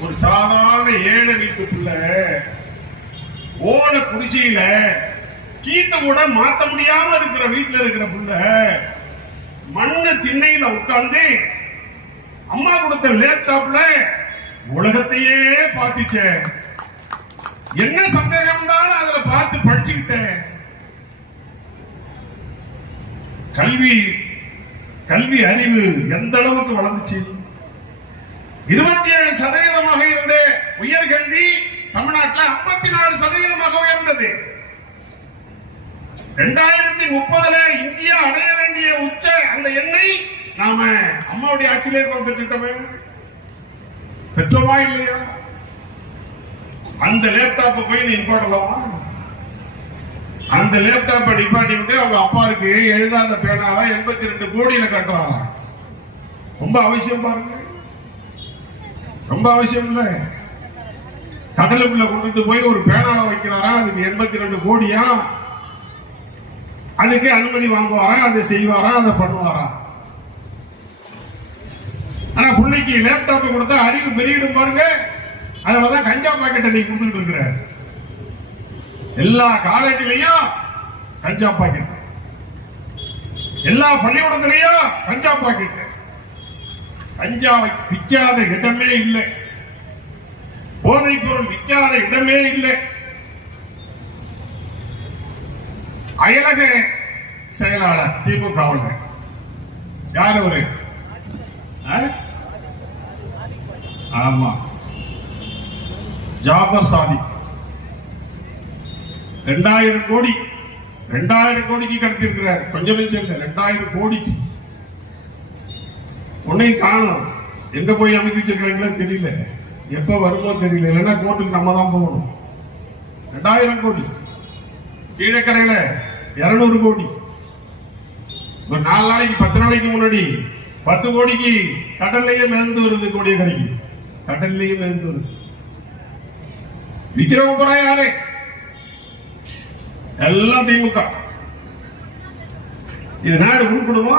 ஒரு சாதாரண ஏழை வீட்டு பிள்ளை குடிசையில கீத்த கூட மாத்த முடியாம இருக்கிற வீட்டுல இருக்கிற புள்ள மண்ணு திண்ணையில உட்கார்ந்து அம்மா கொடுத்த லேப்டாப்ல உலகத்தையே பார்த்துச்சே. என்ன சந்தேகம் இருந்தாலும் அதுல பார்த்து படிச்சுக்கிட்டேன் கல்வி கல்வி அறிவு எந்த அளவுக்கு வளர்ந்துச்சு? இருபத்தி ஏழு சதவீதமாக இருந்த உயர்கல்வி தமிழ்நாட்டில் ஐம்பத்தி நாலு சதவீதமாக உயர்ந்தது. ரெண்டாயிரத்தி முப்பதுல இந்தியா அடைய வேண்டிய உச்ச அந்த எண்ணை நாம அம்மாவுடைய ஆட்சியிலே கொண்டு பெற்றுட்டோமே பெற்றோமா இல்லையா? அந்த லேப்டாப்பை போய் நீ போடலாமா? அந்த லேப்டாப்பை நிப்பாட்டி விட்டு அவங்க அப்பாருக்கு எழுதாத பேனாவை எண்பத்தி ரெண்டு கோடியில கட்டுறாரா ரொம்ப அவசியம் பாருங்க. ரொம்ப அவசியம் இல்ல. கடலுக்குள்ள கொண்டுட்டு போய் ஒரு பேனாவை வைக்கிறாரா? அதுக்கு எண்பத்தி ரெண்டு கோடியா? அதுக்கு அனுமதி வாங்குவாரா? அதை செய்வாரா? அதை பண்ணுவாரா? ஆனா பிள்ளைக்கு லேப்டாப் கொடுத்தா அறிவு பெருகிடும் பாருங்க. அதனாலதான் கஞ்சா பாக்கெட்டை நீ கொடுத்துட்டு இருக்கிறார். எல்லா காலேஜ்லயும் கஞ்சா பாக்கெட் எல்லா பள்ளிக்கூடத்திலையும் கஞ்சா பாக்கெட் கஞ்சாவை விற்காத இடமே இல்லை. போதைப் பொருள் விற்காத இடமே இல்லை. அயலக செயலாளர் திமுக யார் அவரு? ஆமா. ஜாபர் சாதிக் ரெண்டாயிரம் கோடி ரெண்டாயிரம் கோடிக்கு கடத்திருக்கிறார் கொஞ்சம் நெஞ்சம் இல்ல ரெண்டாயிரம் கோடிக்கு. உன்னையும் காணும். எங்க போய் அனுப்பி வச்சிருக்காங்களோ தெரியல. எப்ப வருமோ தெரியல. இல்லைன்னா கோர்ட்டுக்கு நம்ம தான் போகணும். ரெண்டாயிரம் கோடி. கீழக்கரையில இருநூறு கோடி. ஒரு நாலு நாளைக்கு பத்து நாளைக்கு முன்னாடி பத்து கோடிக்கு கடல்லையே மேந்து வருது கோடிய கடைக்கு கடல்லையே மேந்து வருது. விக்ரமபுரா யாரு? எல்லாம் திமுக. இது நாடு உருப்படுமா?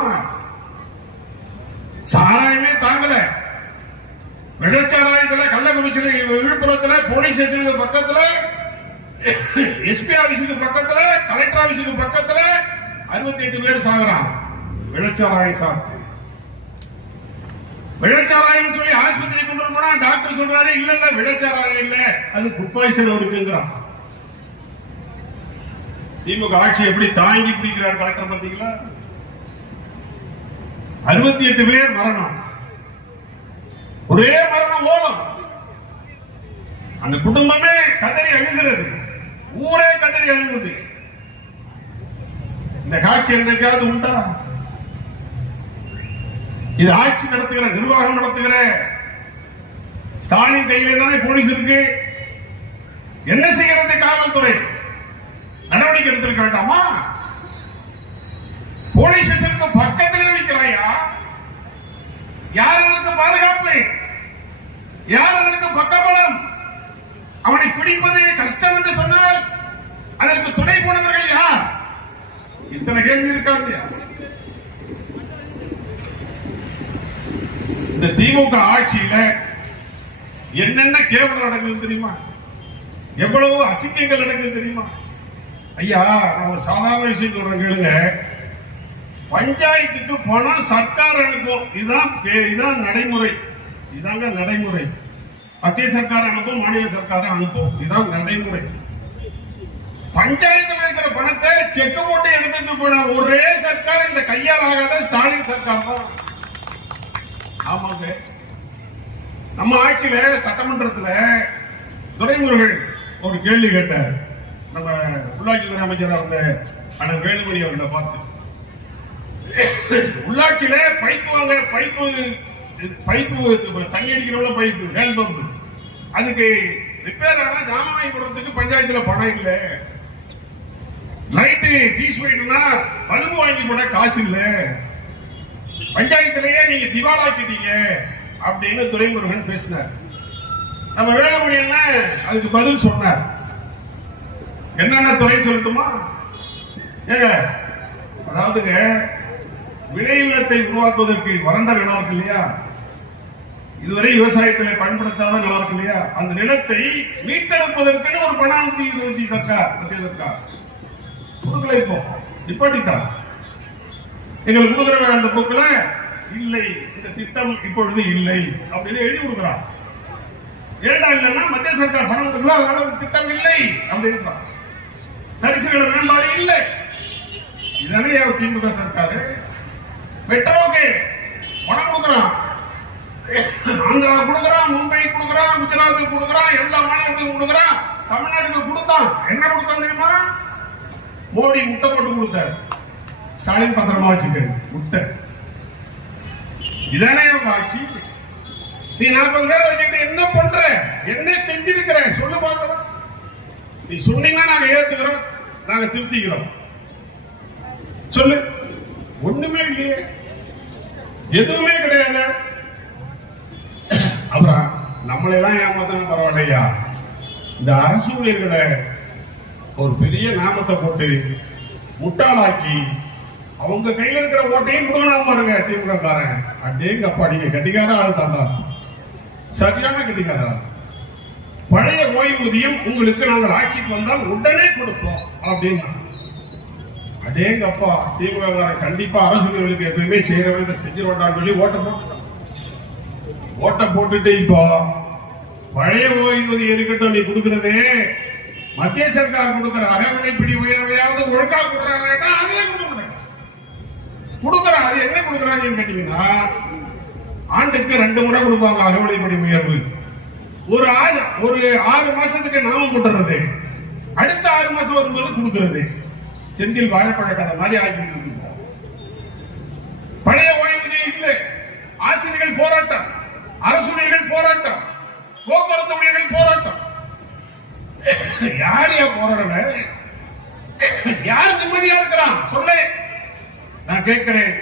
சாராயமே தாங்கல. விழச்சாராயத்துல கள்ளக்குறிச்சியில விழுப்புரத்துல போலீஸ் ஸ்டேஷனுக்கு பக்கத்துல எஸ்பி ஆபீஸுக்கு பக்கத்துல கலெக்டர் ஆபீஸுக்கு பக்கத்துல அறுபத்தி எட்டு பேர் சாகுறான் விழச்சாராயம் சாப்பிட்டு. விழச்சாராயம் சொல்லி ஆஸ்பத்திரி கொண்டு போனா டாக்டர் சொல்றாரு இல்ல இல்ல விழச்சாராயம் இல்ல. அது ஃபுட் பாய்சன் இருக்குங்கிறான். திமுக ஆட்சி எப்படி தாங்கி பிடிக்கிறார் கலெக்டர் பாத்தீங்களா அறுபத்தி எட்டு பேர் மரணம். ஒரே மரணம் ஓலம். அந்த குடும்பமே கதறி அழுகிறது. ஊரே கதறி அழுகுது. இந்த காட்சி என்றைக்காவது உண்டா? இது ஆட்சி நடத்துகிற நிர்வாகம் நடத்துகிற ஸ்டாலின் கையிலே தானே போலீஸ் இருக்கு. என்ன செய்கிறது காவல்துறை? நடவடிக்கை எடுத்திருக்க வேண்டாமா? போலீஸ் பக்க பக்கத்தில் வைக்கிறாயா யார் அதற்கு பாதுகாப்பு யார் அதற்கு பக்கபலம்? அவனை பிடிப்பது கஷ்டம் என்று சொன்னால் அதற்கு துணை போனவர்கள் யார்? இத்தனை கேள்வி இருக்காது. இந்த திமுக ஆட்சியில என்னென்ன கேவலம் நடக்குது தெரியுமா? எவ்வளவு அசிங்கங்கள் நடக்குது தெரியுமா? ஐயா நான் ஒரு சாதாரண விஷயம் சொல்றேன் கேளுங்க. பஞ்சாயத்துக்கு பணம் சர்க்கார் அனுப்பும். இதுதான் இதுதான் நடைமுறை. இதாங்க நடைமுறை. மத்திய சர்க்கார் அனுப்பும் மாநில சர்க்கார் அனுப்பும். இதான் நடைமுறை. பஞ்சாயத்துல இருக்கிற பணத்தை செக்கு போட்டு எடுத்துட்டு போன ஒரே சர்க்கார் இந்த கையால் ஆகாத ஸ்டாலின் சர்க்கார் தான். ஆமாங்க. நம்ம ஆட்சியில சட்டமன்றத்துல துரைமுருகன் ஒரு கேள்வி கேட்டார். நம்ம உள்ளாட்சித்துறை அமைச்சராக இருந்த அண்ணன் வேலுமணி அவர்களை பார்த்து. உள்ளாட்சியில பைப்பு வாங்க பைப்பு பைப்பு தண்ணி அடிக்கிறவங்கள பைப்பு ஹேண்ட் பம்பு. அதுக்கு ரிப்பேர் ஆனா ஜாமான் வாங்கி போடுறதுக்கு பஞ்சாயத்துல பணம் இல்ல. லைட்டு பீஸ் போயிட்டுனா பல்பு வாங்கி போட காசு இல்ல. பஞ்சாயத்திலேயே நீங்க திவாலாக்கிட்டீங்க அப்படின்னு துரைமுருகன் பேசினார். நம்ம வேலுமணி என்ன அதுக்கு பதில் சொன்னார். என்னென்ன துறை சொல்லட்டுமா? ஏங்க அதாவதுங்க விளைநிலத்தை உருவாக்குவதற்கு வறண்ட நிலம் இருக்கு இல்லையா? இதுவரை விவசாயத்துல பயன்படுத்தாத நல்லா இருக்கு இல்லையா? அந்த நிலத்தை மீட்டெடுப்பதற்குன்னு ஒரு பணம் தீர்ச்சி சர்க்கார் மத்திய சர்க்கார். கொடுக்கல இப்போ. நிப்பாட்டிட்டான் எங்களுக்கு கொடுக்குற அந்த புக்கில் இல்லை. இந்த திட்டம் இப்பொழுது இல்லை அப்படின்னு எழுதி கொடுக்குறான் ஏண்டா இல்லைன்னா மத்திய சர்க்கார் பணம் கொடுக்கலாம் அதனால திட்டம் இல்லை அப்படின்றான் தரிசுகள் மேம்பாடு இல்லை. இதனே திமுக சர்க்காரு. மெட்ரோக்கு பணம் கொடுக்குறான். ஆந்திரா கொடுக்குறான் மும்பை கொடுக்குறான் குஜராத்துக்கு கொடுக்குறான் எல்லா மாநிலத்துக்கும் கொடுக்குறான். தமிழ்நாட்டுக்கு கொடுத்தான். என்ன கொடுத்தான் தெரியுமா? மோடி முட்டை போட்டு கொடுத்தார். ஸ்டாலின் பத்திரமா வச்சுக்க முட்டை. இதானே உங்க ஆட்சி? நீ நாற்பது பேரை வச்சுக்கிட்டு என்ன பண்ற? என்ன செஞ்சிருக்கிற? சொல்லு பார்க்கலாம். நீ சொன்னீங்கன்னா நாங்க ஏத்துக்கிறோம். நாங்க திருப்திக்கிறோம் சொல்லு. ஒண்ணுமே இல்லையே. எதுவுமே கிடையாது. அப்புறம் நம்மளை எல்லாம் ஏமாத்தாலும் பரவாயில்லையா? இந்த அரசு ஊழியர்களை ஒரு பெரிய நாமத்தை போட்டு முட்டாளாக்கி அவங்க கையில் இருக்கிற ஓட்டையும் கொடுக்கணும் பாருங்க திமுக காரன். அடேங்க அப்பா நீங்க கட்டிக்கார ஆளு தாண்டா. சரியான கட்டிக்காரா பழைய ஓய்வூதியம் உங்களுக்கு நாங்கள் ஆட்சிக்கு வந்தால் உடனே கொடுப்போம் அப்படின்னா. அடேங்கப்பா திமுக காரன் கண்டிப்பா அரசு ஊழியர்களுக்கு எப்பயுமே செய்யறவங்க செஞ்சு செஞ்சிருவாண்டான்னு சொல்லி ஓட்ட போட்டு ஓட்ட போட்டுட்டு இப்போ பழைய ஓய்வூதியம் இருக்கட்டும் நீ கொடுக்கறதே? மத்திய சர்க்கார் கொடுக்கிற அகவிலைப்பிடி உயர்வையாவது ஒழுங்கா கொடுறாங்க அதே கொடுக்க கொடுக்கற அது என்ன கொடுக்கறாங்கன்னு கேட்டீங்கன்னா ஆண்டுக்கு ரெண்டு முறை கொடுப்பாங்க அகவிலைப்படி உயர்வு. ஒரு ஆறு ஒரு ஆறு மாசத்துக்கு நாம போட்டுறது அடுத்த ஆறு மாசம் வரும்போது கொடுக்கறது. செந்தில் வாழைப்பழ கதை மாதிரி ஆக்கிட்டு பழைய ஓய்வூதியம் இல்லை. ஆசிரியர்கள் போராட்டம். அரசு ஊழியர்கள் போராட்டம் போக்குவரத்து ஊழியர்கள் போராட்டம். யார் யா போராடுற யார் நிம்மதியா இருக்கிறான்? சொல்லு. நான் கேட்கிறேன்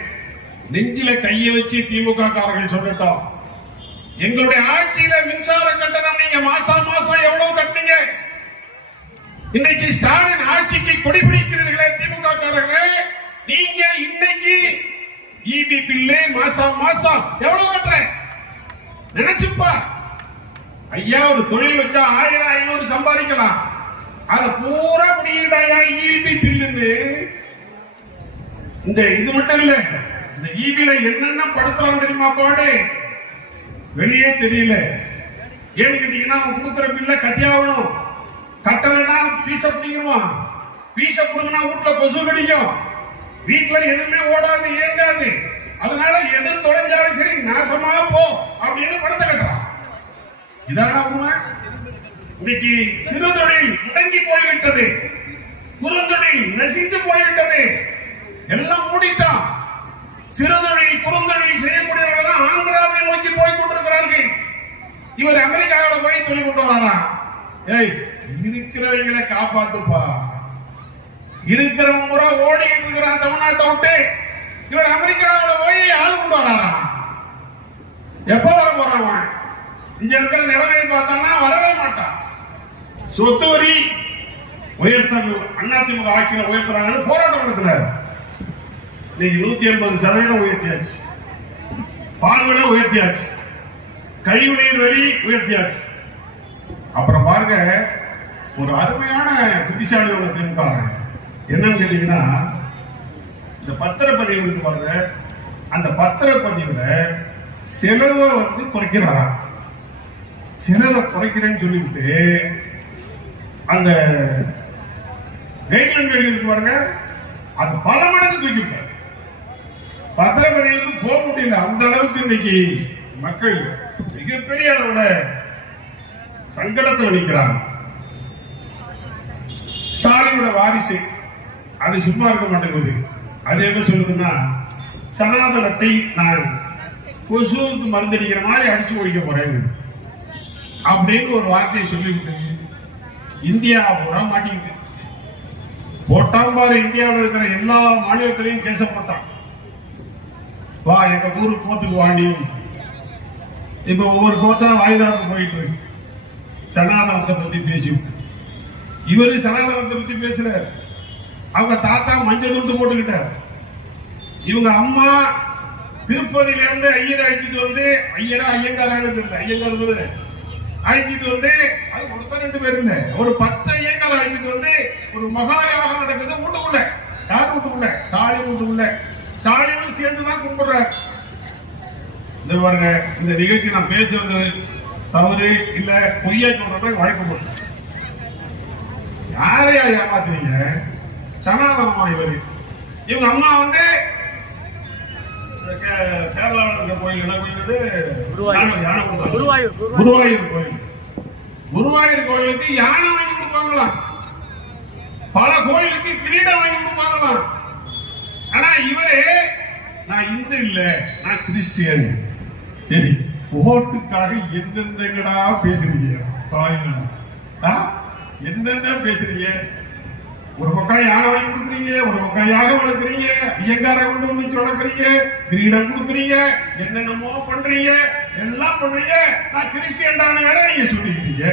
நெஞ்சில கையை வச்சு திமுக காரர்கள் சொல்லட்டும். எங்களுடைய ஆட்சியில மின்சார கட்டணம் நீங்க மாசம் மாசம் எவ்வளவு கட்டுனீங்க? இன்னைக்கு ஸ்டாலின் ஆட்சிக்கு கொடி பிடிக்கிறீர்களே திமுக காரர்களே. நீங்க இன்னைக்கு இபி பில்லு மாசம் மாசம் எவ்வளவு கட்டுறேன்? நினைச்சுப்பா ஐயா ஒரு தொழில் வச்சா ஆயிரம் ஐநூறு சம்பாதிக்கலாம். அத பூரா முடியிடாயா ஈபி பில்லுன்னு இந்த இது மட்டும் இல்ல இந்த ஈபில என்னென்ன படுத்துறான் தெரியுமா பாடு? வெளியே தெரியல. ஏன்னு கேட்டீங்கன்னா அவன் கொடுக்குற பில்ல கட்டியாகணும் கட்டலைன்னா பீச பிடிங்கிருவான் பீச பிடுங்கினா வீட்டுல கொசு கடிக்கும் வீட்டுல எதுவுமே ஓடாது இயங்காது அதனால எது தொலைஞ்சாலும் சரி நாசமா போ அப்படின்னு படத்தை கட்டுறான். இதான உண்மை? இன்னைக்கு சிறு தொழில் முடங்கி போய்விட்டது. குறுந்தொழில் நசிந்து போய்விட்டது. எல்லாம் மூடிட்டான் சிறுதொழில் குறுந்தொழில் செய்யக்கூடியவர்கள் ஆந்திராவை நோக்கி போய் கொண்டிருக்கிறார்கள். இவர் அமெரிக்காவில் போய் தொழில் கொண்டு வரான் ஏய் இருக்கிறவங்களை காப்பாத்துப்பா. இருக்கிறவன் முறை ஓடிட்டு இருக்கிறான் தமிழ்நாட்டை விட்டு. இவர் அமெரிக்காவில் போய் ஆள் கொண்டு வராரா? எப்ப வர போறான் இங்க இருக்கிற நிலைமையை பார்த்தோம்னா வரவே மாட்டான். சொத்து வரி உயர்த்த அதிமுக ஆட்சியில் உயர்த்துறாங்கன்னு போராட்டம் நடத்தினார். இன்னைக்கு நூத்தி எண்பது சதவீதம் உயர்த்தியாச்சு. பால் விலை உயர்த்தியாச்சு. கழிவுநீர் வரி உயர்த்தியாச்சு. அப்புறம் பாருங்க ஒரு அருமையான புத்திசாலி ஒன்று திமுக என்னன்னு கேட்டீங்கன்னா இந்த பத்திரப்பதிவு இருக்கு பாருங்க. அந்த பத்திரப்பதிவுல செலவை வந்து குறைக்கிறாராம். செலவை குறைக்கிறேன்னு சொல்லிவிட்டு அந்த கைட்லைன் இருக்கு பாருங்க. அது பல மடங்கு தூக்கி விட்டார் பத்திரப்பதிவுக்கு போக முடியல. அந்த அளவுக்கு இன்னைக்கு மக்கள் மிகப்பெரிய அளவுல சங்கடத்தில் நிற்கிறாங்க ஸ்டாலினோட வாரிசு அது சும்மா இருக்க மாட்டேங்குது. அது என்ன சொல்லுதுன்னா சனாதனத்தை நான் கொசுவுக்கு மருந்தடிக்கிற மாதிரி அடிச்சு ஒழிக்க போறேன். அப்படின்னு ஒரு வார்த்தையை சொல்லிவிட்டு இந்தியா பூரா மாட்டிக்கிட்டு. போட்டாம்பாரு இந்தியாவில் இருக்கிற எல்லா மாநிலத்திலையும் கேச போட்டான். வா எங்க ஊருக்கு கோர்ட்டுக்கு வாணி இப்ப ஒவ்வொரு கோர்ட்டா வாய்தாக்கு போயிட்டு இருக்கு. சனாதனத்தை பத்தி பேசிவிட்டு. இவரு சனாதனத்தை பத்தி பேசுறாரு அவங்க தாத்தா மஞ்சள் துண்டு போட்டுக்கிட்டார். இவங்க அம்மா திருப்பதியில இருந்து ஐயரை அழைச்சிட்டு வந்து ஐயரா ஐயங்காரானது இல்லை ஐயங்கார் அழைச்சிட்டு வந்து அது ஒருத்தர் ரெண்டு பேர் இல்ல. ஒரு பத்து ஐயங்கார் அழைச்சிட்டு வந்து ஒரு மகா யாகம் நடக்குது வீட்டுக்குள்ள. யார் வீட்டுக்குள்ள? ஸ்டாலின் வீட்டுக்குள்ள. ஸ்டாலினும் சேர்ந்து தான் இந்த பாருங்க இந்த நிகழ்ச்சி நான் பேசுறது தவறு இல்ல பொய்யா சொல்றேன் வழக்கு போட்டு யாரையா ஏமாத்துறீங்க? சனாதனமா இவரு. இவங்க அம்மா வந்து கேரளாவில் இருக்க கோயில் என்ன கோயில்? குருவாயூர். குருவாயூர் கோயில். குருவாயூர் கோயிலுக்கு யானை வாங்கி கொடுப்பாங்களாம் பல கோயிலுக்கு கிரீடம் வாங்கி கொடுப்பாங்களாம் ஆனா இவரு நான் இந்து இல்ல நான் கிறிஸ்டியன். ஓட்டுக்காக என்னென்னடா பேசுறீங்க? என்னென்ன பேசுறீங்க? ஒரு பக்கம் யானை வாங்கி கொடுக்குறீங்க ஒரு பக்கம் வளர்க்குறீங்க ஐயங்கார கொண்டு வந்து வளர்க்குறீங்க கிரீடம் கொடுக்குறீங்க என்னென்னமோ பண்றீங்க எல்லாம் பண்றீங்க. நான் கிறிஸ்டியன்டான வேற நீங்க சொல்லிக்கிறீங்க.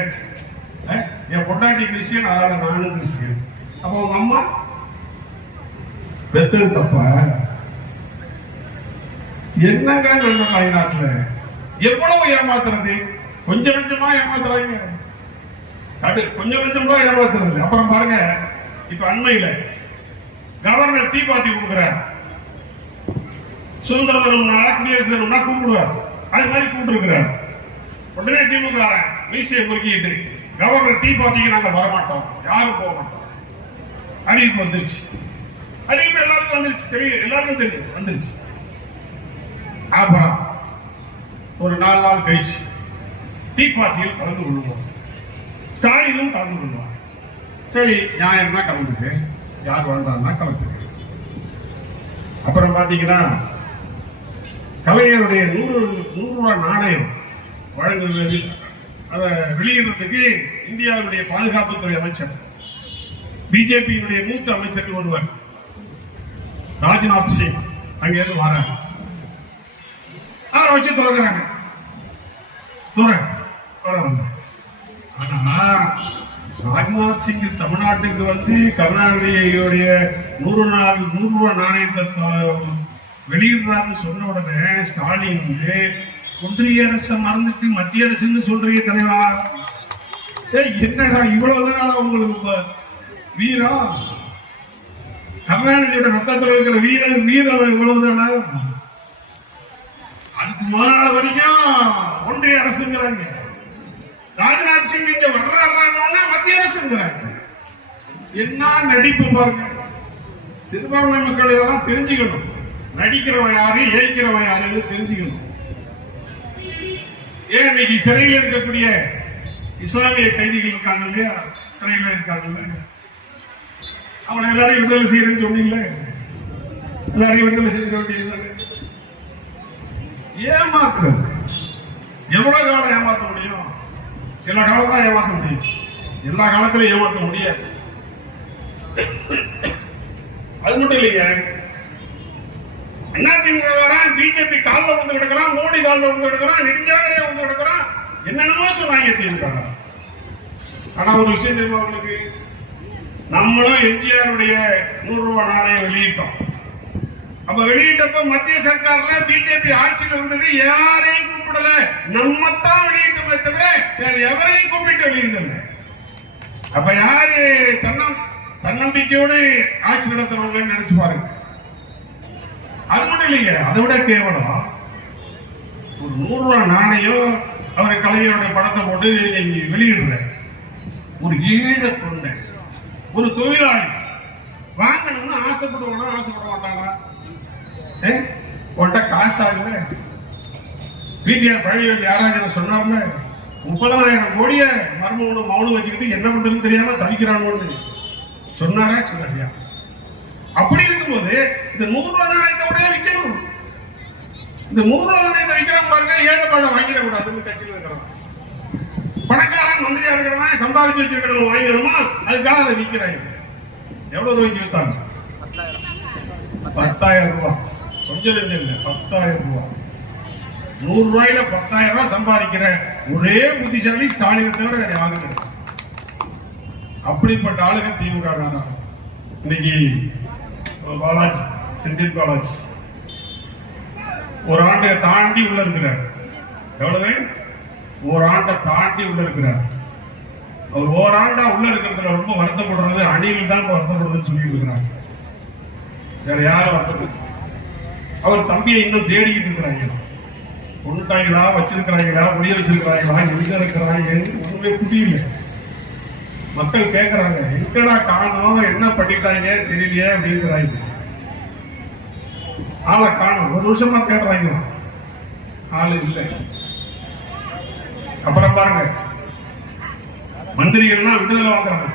என் பொண்டாட்டி கிறிஸ்டியன் அதனால நானும் கிறிஸ்டியன். அப்போ உங்க அம்மா? பெத்தது தப்பா? என்னங்க நம்ம நாட்டுல எவ்வளவு ஏமாத்துறது? கொஞ்சம் கொஞ்சமா ஏமாத்துறாங்க. அது கொஞ்சம் கொஞ்சமா ஏமாத்துறது. அப்புறம் பாருங்க இப்ப அண்மையில கவர்னர் டீ பாத்தி கொடுக்குறார். சுதந்திர தினம்னா குடியரசு தினம்னா கூப்பிடுவார் அது மாதிரி கூப்பிட்டுருக்கிறார் உடனே திமுக மீசையை குறுக்கிட்டு கவர்னர் டீ பார்ட்டிக்கு நாங்க வரமாட்டோம். யாரும் போக மாட்டோம். அறிவிப்பு வந்துருச்சு. அறிவிப்பு எல்லாருக்கும் வந்துருச்சு. தெரியும். எல்லாருக்கும் தெரியும். வந்துருச்சு. அப்புறம் ஒரு நாலு நாள் கழிச்சு டீ கலந்து கொள்வோம். ஸ்டாலினும் கலந்து கொள்வார் சரி நியாயம் தான் கலந்துக்கு யார் வாழ்ந்தாருன்னா கலந்துக்கு அப்புறம் பார்த்தீங்கன்னா கலைஞருடைய நூறு நூறு ரூபாய் நாணயம் வழங்குவது அதை வெளியிடுறதுக்கு இந்தியாவுடைய பாதுகாப்புத்துறை அமைச்சர் பிஜேபியினுடைய மூத்த அமைச்சர்கள் ஒருவர் ராஜ்நாத் சிங் அங்கிருந்து வரார். அவரை வச்சு துறக்கிறாங்க. துறை துற வந்தார். ஆனா ராஜ்நாத் சிங் தமிழ்நாட்டுக்கு வந்து கருணாநிதியுடைய நூறு நாள் நூறு ரூபா நாணயத்தை த- வெளியிடுறாருன்னு சொன்ன உடனே ஸ்டாலின் வந்து ஒன்றிய அரசை மறந்துட்டு மத்திய அரசுன்னு சொல்றீங்க தலைவா. ஏய் என்னடா இவ்வளவு நாளா உங்களுக்கு இப்ப வீரம் கருணாநிதியோட ரத்தத்தில் இருக்கிற வீரம் இவ்வளவு தானா? அதுக்கு முன்னாள் வரைக்கும் ஒன்றிய அரசுங்கிறாங்க. ராஜ்நாத் சிங் இங்க வர்றாருன்னா மத்திய அரசுங்கிறாங்க என்ன நடிப்பு பாருங்க. சிறுபான்மை மக்கள் இதெல்லாம் தெரிஞ்சுக்கணும். நடிக்கிறவன் யாரு ஏய்க்கிறவன் யாருன்னு தெரிஞ்சுக்கணும். ஏன் இன்னைக்கு சிறையில் இருக்கக்கூடிய இஸ்லாமிய கைதிகள் இருக்காங்க இல்லையா? சிறையில் இருக்காங்கல்ல அவனை எல்லாரையும் விடுதலை செய்யறேன்னு சொன்னீங்களே? எல்லாரையும் விடுதலை செய்ய வேண்டியது ஏமாத்துறது. எவ்வளவு காலம் ஏமாத்த முடியும்? சில காலம் தான் ஏமாத்த முடியும். எல்லா காலத்திலும் ஏமாத்த முடியாது. அது மட்டும் இல்லைங்க. அதிமுக பிஜேபி காலில் வந்து கிடக்குறான் மோடி காலில் வந்து கிடக்கிறான் நெடுஞ்சாலையே வந்து கிடக்கிறான். என்னென்னமோ சொன்னாங்க திமுக. ஆனா ஒரு விஷயம் தெரியுமா உங்களுக்கு? நம்மளும் எம்ஜிஆருடைய நூறு ரூபாய் நாணயம் வெளியிட்டோம். அப்ப வெளியிட்டப்ப மத்திய சர்க்கார்ல பிஜேபி ஆட்சியில் இருந்தது யாரையும் கூப்பிடல. நம்மத்தான் வெளியிட்டோமே வேற எவரையும் கூப்பிட்டு வெளியிடல அப்ப யாரு தன்னம் தன்னம்பிக்கையோடு ஆட்சி நடத்துறவங்கன்னு நினைச்சு பாருங்க. அது மட்டும் இல்லைங்க அதை விட கேவலம். ஒரு நூறு ரூபாய் நாணயம் அவர் கலைஞருடைய படத்தை போட்டு நீங்க வெளியிடுற ஒரு ஏழை தொண்டை ஒரு தொழிலாளி. வாங்கணும்னு ஆசைப்படுவானா ஆசைப்பட மாட்டானா ஏ உன்கிட்ட காசு ஆகல. பிடிஆர் பழனிவேல் யாராவது சொன்னார்ல முப்பதனாயிரம் கோடிய மர்மவனும் மௌனம் வச்சுக்கிட்டு என்ன பண்றதுன்னு தெரியாம தவிக்கிறானோன்னு சொன்னாரா சொல்லலையா அப்படி இருக்கும்போது இந்த நூறு ரூபாய் நாணயத்தை உடனே விற்கணும். இந்த நூறு ரூபாய் நாணயத்தை விற்கிறான் பாருங்க ஏழை பாட வாங்கிடக்கூடாதுன்னு கட்சியில் இருக்கிறான் பணக்காரன் மந்திரியா இருக்கிறவன் சம்பாதிச்சு வச்சிருக்கிறவன் வாங்கிடணுமா? அதுக்காக அதை விற்கிறாங்க எவ்வளவு ரூபாய்க்கு வித்தாங்க? பத்தாயிரம் ரூபாய் கொஞ்சம் இல்லை பத்தாயிரம் ரூபாய் நூறு ரூபாயில பத்தாயிரம் ரூபாய் சம்பாதிக்கிறேன். ஒரே புத்திசாலி ஸ்டாலினை தவிர வேற யாரும் கிடையாது. அப்படிப்பட்ட ஆளுங்க திமுக இன்னைக்கு பாலாஜி செந்தில் பாலாஜி. ஒரு ஆண்டை தாண்டி உள்ள இருக்கிறார். எவ்வளவு? ஒரு ஆண்டை தாண்டி உள்ள இருக்கிறார். அவர் ஓராண்டா உள்ள இருக்கிறதுல ரொம்ப வருத்தப்படுறது அணியில் தான் வருத்தப்படுறதுன்னு சொல்லிட்டு இருக்கிறாங்க வேற யாரும் வருத்தப்படு அவர் தம்பியை இன்னும் தேடிக்கிட்டு இருக்கிறாங்க கொண்டுட்டாங்களா வச்சிருக்கிறாங்களா ஒளிய வச்சிருக்கிறாங்களா எங்க இருக்கிறாங்க ஒண்ணுமே புரியல. மக்கள் கேக்குறாங்க எங்கடா காணும்? என்ன பண்ணிட்டாங்க? தெரியலையே அப்படிங்கிறாங்க. ஆளை காணும். ஒரு வருஷமா தேடுறாங்க. ஆளு இல்லை. அப்புறம் பாருங்க. மந்திரிகள்லாம் விடுதலை வாங்குறாங்க.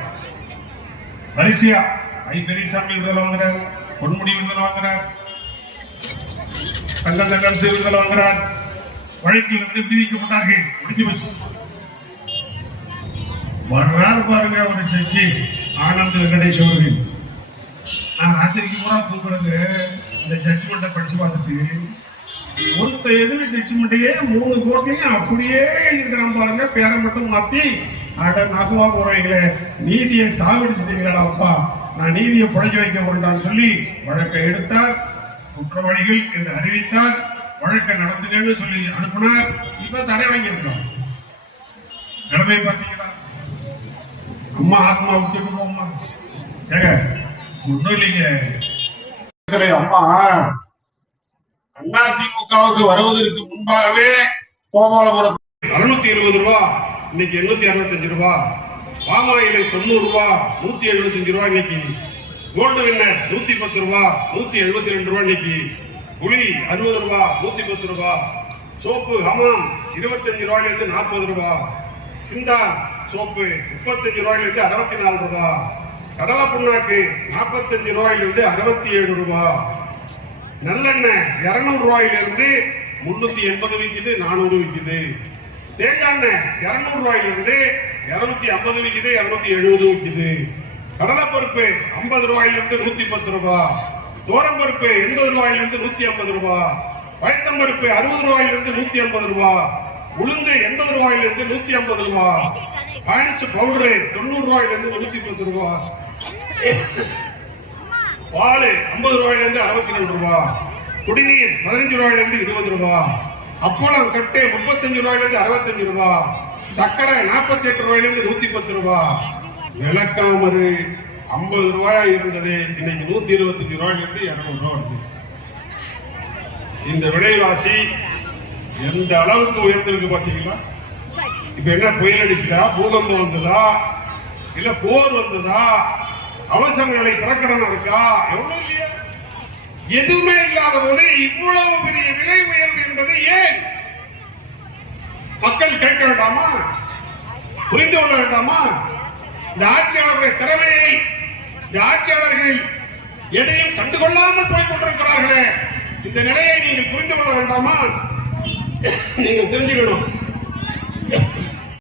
வரிசையா ஐ. பெரியசாமி விடுதலை வாங்குறார் பொன்முடி விடுதலை வாங்குறார் தங்கம் தங்கரசு விடுதலை வாங்குறார். வழக்கில் வந்து விடுவிக்கப்பட்டார்கள் முடிஞ்சு போச்சு. வர்றாரு பாருங்க ஒரு சர்ச்சி. ஆனந்த வெங்கடேஷ் அவர்கள். நான் ராத்திரிக்கு கூட தூக்குறது இந்த ஜட்ஜ்மெண்ட்டை படிச்சு பார்த்துட்டு ஒருத்த எதிர ஜட்ஜ்மெண்ட்டையே மூணு கோட்டையும் அப்படியே இருக்கிறான் பாருங்க பேரை மட்டும் மாத்தி. அட நாசமா போறவங்களே நீதியை சாவடிச்சுட்டீங்களா அப்பா. நான் நீதியை புழைக்க வைக்க போறேன் சொல்லி வழக்கை எடுத்தார் குற்றவாளிகள் என்று அறிவித்தார். வழக்கை நடத்துங்கன்னு சொல்லி அனுப்பினார். இப்ப தடை வாங்கியிருக்கோம். நிலைமை பார்த்தீங்களா? அம்மா ஆத்மா விட்டுட்டு போம்மா ஏங்க ஒண்ணும் இல்லைங்க. அம்மா. அதிமுகவுக்கு வருவதற்கு முன்பாகவே கோபாலபுரம் அறுநூத்தி இருபது ரூபா இன்னைக்கு எண்ணூத்தி அறுபத்தஞ்சு ரூபா. பாமாயிலை தொண்ணூறு ரூபா நூத்தி எழுபத்தஞ்சு ரூபா இன்னைக்கு. கோல்டு வின்னர் நூத்தி பத்து ரூபா நூத்தி எழுபத்தி ரெண்டு ரூபா இன்னைக்கு. புளி அறுபது ரூபா நூத்தி பத்து ரூபா சோப்பு ஹமாம் இருபத்தஞ்சு ரூபாயிலிருந்து நாற்பது ரூபா சிந்தா சோப்பு முப்பத்தஞ்சு ரூபாயிலிருந்து அறுபத்தி நாலு ரூபா கடலை புண்ணாக்கு நாற்பத்தஞ்சு ரூபாயிலிருந்து அறுபத்தி ஏழு ரூபா நல்லெண்ணெய் இரநூறு ரூபாயிலிருந்து முன்னூத்தி எண்பது விக்குது நானூறு விக்குது. தேங்காய் எண்ணெய் இரநூறு ரூபாயிலிருந்து இருநூத்தி ஐம்பது விக்குது இருநூத்தி எழுபது விற்கிது கடலைப்பருப்பு ஐம்பது ரூபாயிலிருந்து நூத்தி பத்து தோரம் பருப்பு எண்பது ரூபாயிலிருந்து நூத்தி ஐம்பது ரூபா. பருப்பு அறுபது ரூபாயிலிருந்து நூத்தி ஐம்பது ரூபா. உளுந்து எண்பது ரூபாயிலிருந்து நூத்தி ஐம்பது ரூபா. பாயிண்ட்ஸ் பவுடரு தொண்ணூறு ரூபாயிலிருந்து நூத்தி பத்து ரூபா. பால் ஐம்பது ரூபாயிலிருந்து அறுபத்தி ரெண்டு ரூபா. குடிநீர் பதினஞ்சு ரூபாயிலிருந்து இருபது ரூபா. அப்பளம் கட்டு முப்பத்தஞ்சு ரூபாயிலிருந்து அறுபத்தஞ்சு ரூபா. சக்கரை நாற்பத்தி எட்டு ரூபாயிலிருந்து நூத்தி பத்து ரூபா. விளக்காமரு ஐம்பது ரூபாயா இருந்தது? இன்னைக்கு நூத்தி இருபத்தஞ்சு அஞ்சு ரூபாயிலிருந்து இருநூறு ரூபாய் வருது. இந்த விலைவாசி எந்த அளவுக்கு உயர்ந்திருக்கு பாத்தீங்களா இப்ப என்ன புயல் அடிச்சுதா? பூகம்பம் வந்ததா? இல்ல போர் வந்ததா? அவசர நிலை பிரகடனம் இருக்கா? எவ்வளவு இல்லையா. எதுவுமே இல்லாத போது இவ்வளவு பெரிய விலை உயர்வு என்பது ஏன்? மக்கள் கேட்க வேண்டாமா? புரிந்து கொள்ள வேண்டாமா? இந்த ஆட்சியாளருடைய திறமையை ஆட்சியாளர்கள் எதையும் கண்டுகொள்ளாமல் போய் கொண்டிருக்கிறார்களே இந்த நிலையை நீங்கள் புரிந்து கொள்ள வேண்டாமா? நீங்கள் தெரிஞ்சுக்கணும்.